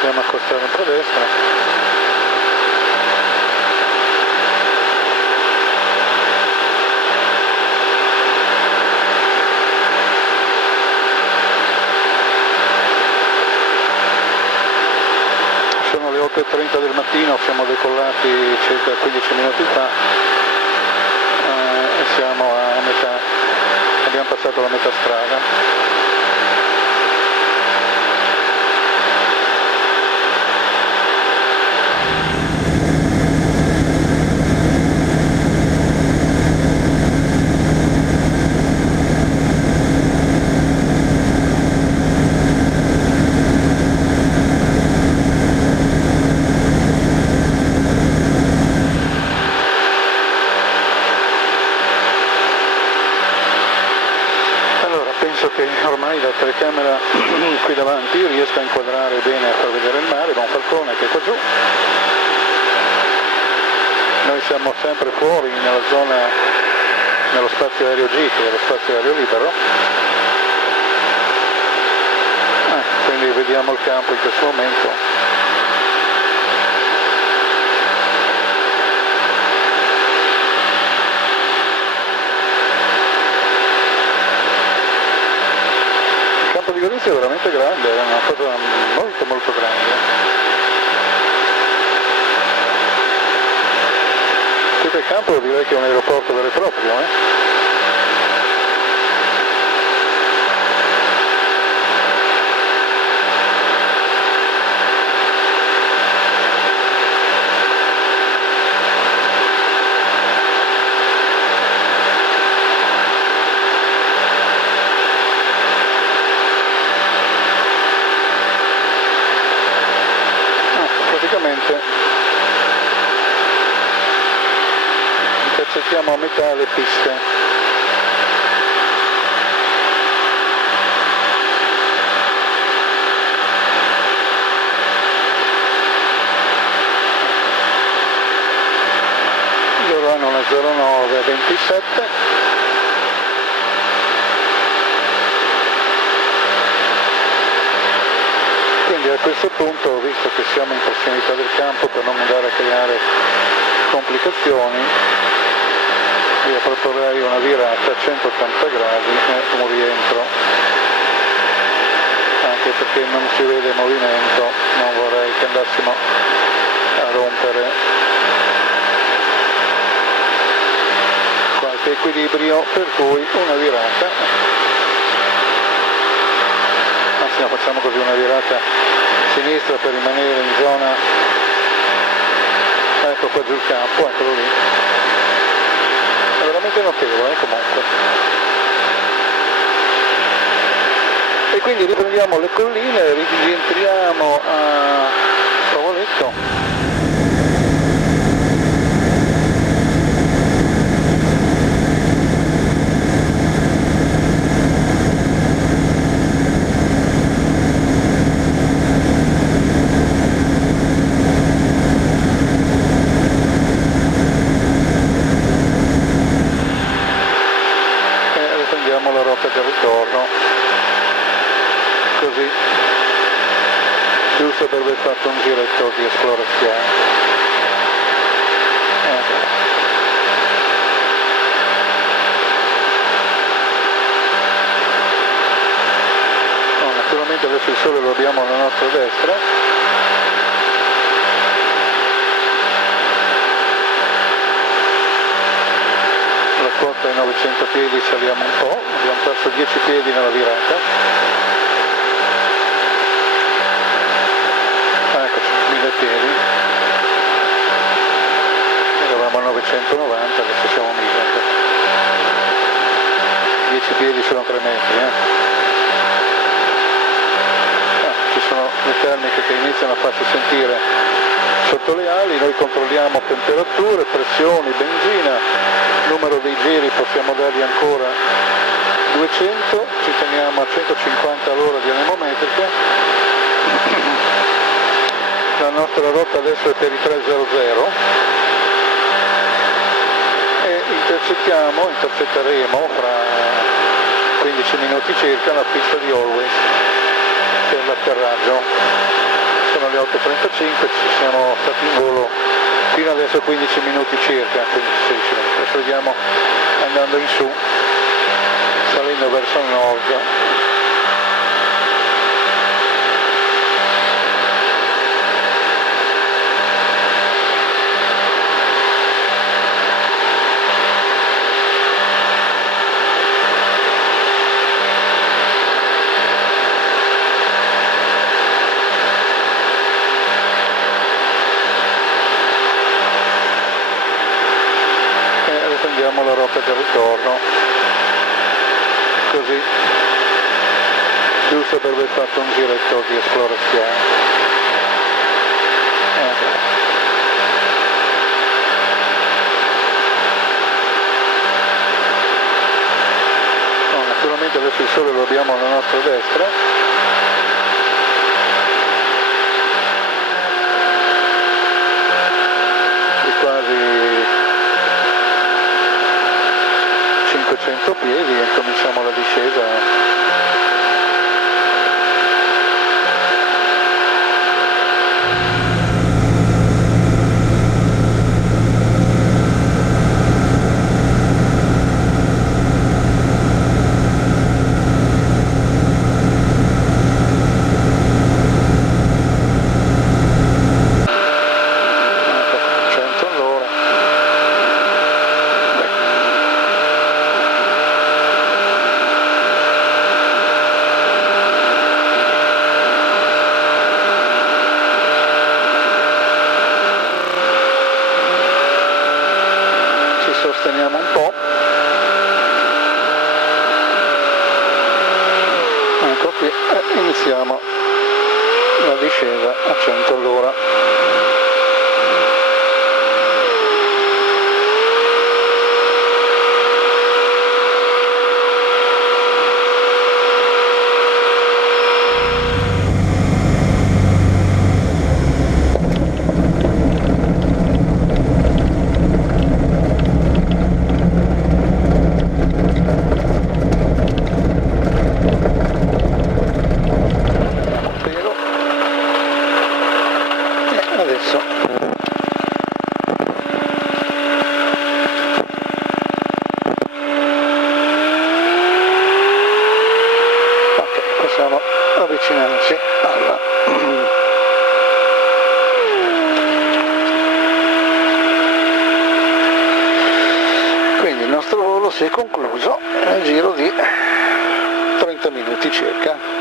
dobbiamo accostare un po' a destra. Sono le 8:30 del mattino, siamo decollati circa 15 minuti fa e siamo a metà, abbiamo passato la metà strada. Penso che ormai la telecamera qui davanti riesca a inquadrare bene, a far vedere il mare, Don Falcone che è qua giù. Noi siamo sempre fuori nella zona, nello spazio aereo G, che è lo spazio aereo libero. Quindi vediamo il campo in questo momento. Di Gorizia è veramente grande, è una cosa molto molto grande. Tutto il campo direi che è un aeroporto vero e proprio, Praticamente intercettiamo a metà le piste. Loro hanno una 0927. Quindi a questo punto, visto che siamo in prossimità del campo, per non andare a creare complicazioni, io proporrei una virata a 180 gradi e un rientro, anche perché non si vede movimento, non vorrei che andassimo a rompere qualche equilibrio, per cui una virata. No, facciamo così una virata a sinistra per rimanere in zona, ecco qua giù il campo, eccolo lì, è veramente notevole comunque. E quindi riprendiamo le colline, rientriamo a Favoletto. La rotta del ritorno, così, giusto per aver fatto un giretto di esplorazione. Naturalmente adesso il sole lo abbiamo alla nostra destra. La quota è 900 piedi, saliamo un po', abbiamo perso 10 piedi nella virata. Eccoci, 1000 piedi. Eravamo a 990, adesso siamo a 1000. 10 piedi sono 3 metri. Ci sono le termiche che iniziano a farsi sentire sotto le ali, noi controlliamo temperature, pressioni, benzina, numero dei giri possiamo dargli ancora 200, ci teniamo a 150 all'ora di anemometrica. La nostra rotta adesso è per i 300 e intercetteremo fra 15 minuti circa la pista di Always per l'atterraggio. sono le 8:35, ci siamo stati in volo fino adesso 15 minuti circa, 15-16 minuti. Adesso vediamo andando in su, salendo verso nord. Prendiamo la rotta del ritorno, così, giusto per aver fatto un giretto di esplorazione. No, naturalmente adesso il sole lo abbiamo alla nostra destra, di quasi 500 piedi e cominciamo la discesa. Sosteniamo un po', ecco qui, e iniziamo la discesa a 100 all'ora. Adesso ok, possiamo avvicinarci alla quindi il nostro volo si è concluso nel giro di 30 minuti circa.